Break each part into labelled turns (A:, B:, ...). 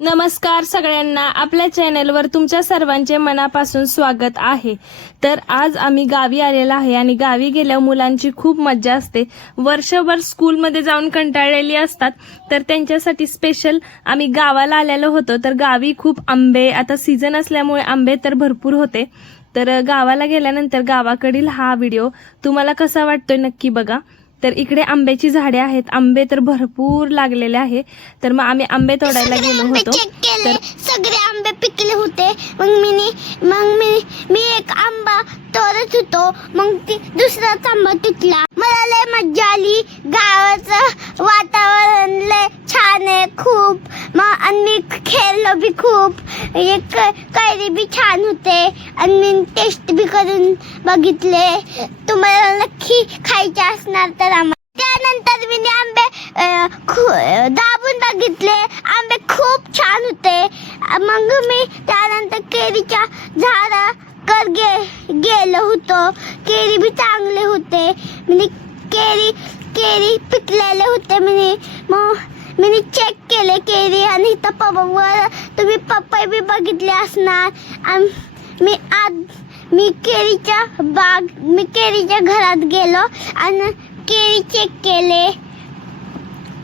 A: नमस्कार सगळ्यांना. आपल्या चॅनलवर तुमच्या सर्वांचे मनापासून स्वागत आहे. तर आज आम्ही गावी आलेलो आहे आणि गावी गेल्या मुलांची खूप मज्जा असते. वर्षभर स्कूलमध्ये जाऊन कंटाळलेली असतात. तर त्यांच्यासाठी स्पेशल आम्ही गावाला आलेलो होतो. तर गावी खूप आंबे आता सीझन असल्यामुळे आंबे तर भरपूर होते. तर गावाला गेल्यानंतर गावाकडील हा व्हिडिओ तुम्हाला कसा वाटतोय नक्की बघा. तर इकडे आंब्याची झाडे आहेत. आंबे तर भरपूर लागलेले आहे. तर मग आम्ही आंबे तोडायला गेलो होतो.
B: सगळे आंबे पिकले होते. मग मी मग मी मी एक आंबा तोडत होतो. मग ती दुसराच आंबा तुटला मला लय मज्जा आली. गावाचं वातावरण लय छान आहे. खूप मग आणि मी खेळलो बी खूप. एक कैरी बी छान होते. आणि मी टेस्ट बी करून बघितले. तुम्हाला नक्की खायचे असणार तर आम्हाला त्यानंतर मी आंबे खू- दाबून बघितले. आंबे खूप छान होते. मग मी त्यानंतर केरीच्या झाडा कर गे गेलो होतो. केरी बी चांगले होते. म्हणजे केरी केरी पिकलेले होते म्हणे मग मी चेक केले केळी आणि इथं पप्पावर तुम्ही पप्पा बी बघितले असणार. मी आज मी केळीच्या बाग मी केळीच्या घरात गेलो आणि केळी चेक केले.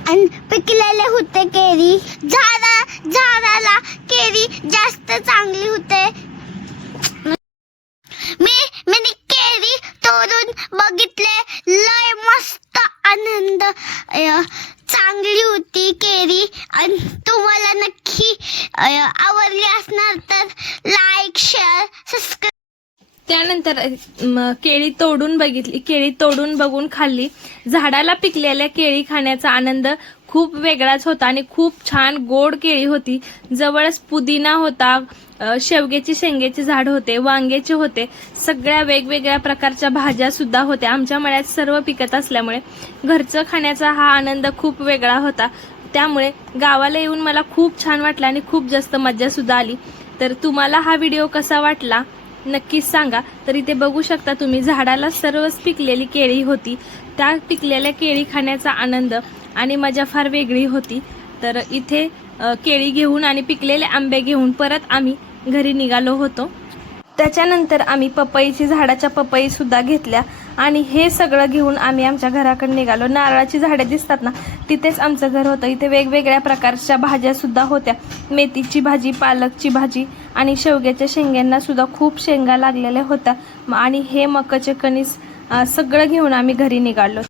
B: आणि पिकलेले होते केळी झाडा झाडाला केळी जास्त चांगली होते. मी मी केळी तोडून बघितले. लय मस्त आनंद. चांगली होती केरी आणि तुम्हाला नक्की आवडली असणार तर लाईक शेअर सबस्क्राईब
A: त्यानंतर केळी तोडून बघितली केळी तोडून बघून खाल्ली. झाडाला पिकलेल्या केळी खाण्याचा आनंद खूप वेगळाच होता आणि खूप छान गोड केळी होती. जवळच पुदिना होता शेवग्याची शेंग्याचे झाड होते वांग्याचे होते. सगळ्या वेगवेगळ्या प्रकारच्या भाज्या सुद्धा होत्या. आमच्या मळ्यात सर्व पिकत असल्यामुळे घरचं खाण्याचा हा आनंद खूप वेगळा होता. त्यामुळे गावाला येऊन मला खूप छान वाटलं आणि खूप जास्त मज्जा सुद्धा आली. तर तुम्हाला हा व्हिडिओ कसा वाटला? नक्कीच सांगा. तर इथे बघू शकता तुम्ही झाडाला सर्वच पिकलेली केळी होती. त्या पिकलेल्या केळी खाण्याचा आनंद आणि मजा फार वेगळी होती. तर इथे केळी घेऊन आणि पिकलेले आंबे घेऊन परत आम्ही घरी निघालो होतो. त्याच्यानंतर आम्ही पपईची झाडाच्या पपई सुद्धा घेतल्या आणि हे सगळं घेऊन आम्ही आमच्या घराकडे निघालो. नारळाची झाडे दिसतात ना तिथेच आमचं घर होतं. इथे वेगवेगळ्या प्रकारच्या भाज्या सुद्धा होत्या. मेथीची भाजी पालकची भाजी आणि शेवग्याच्या शेंग्यांना सुद्धा खूप शेंगा लागलेल्या होत्या. आणि हे मकाचे कणीस सगळं घेऊन आम्ही घरी निघालो.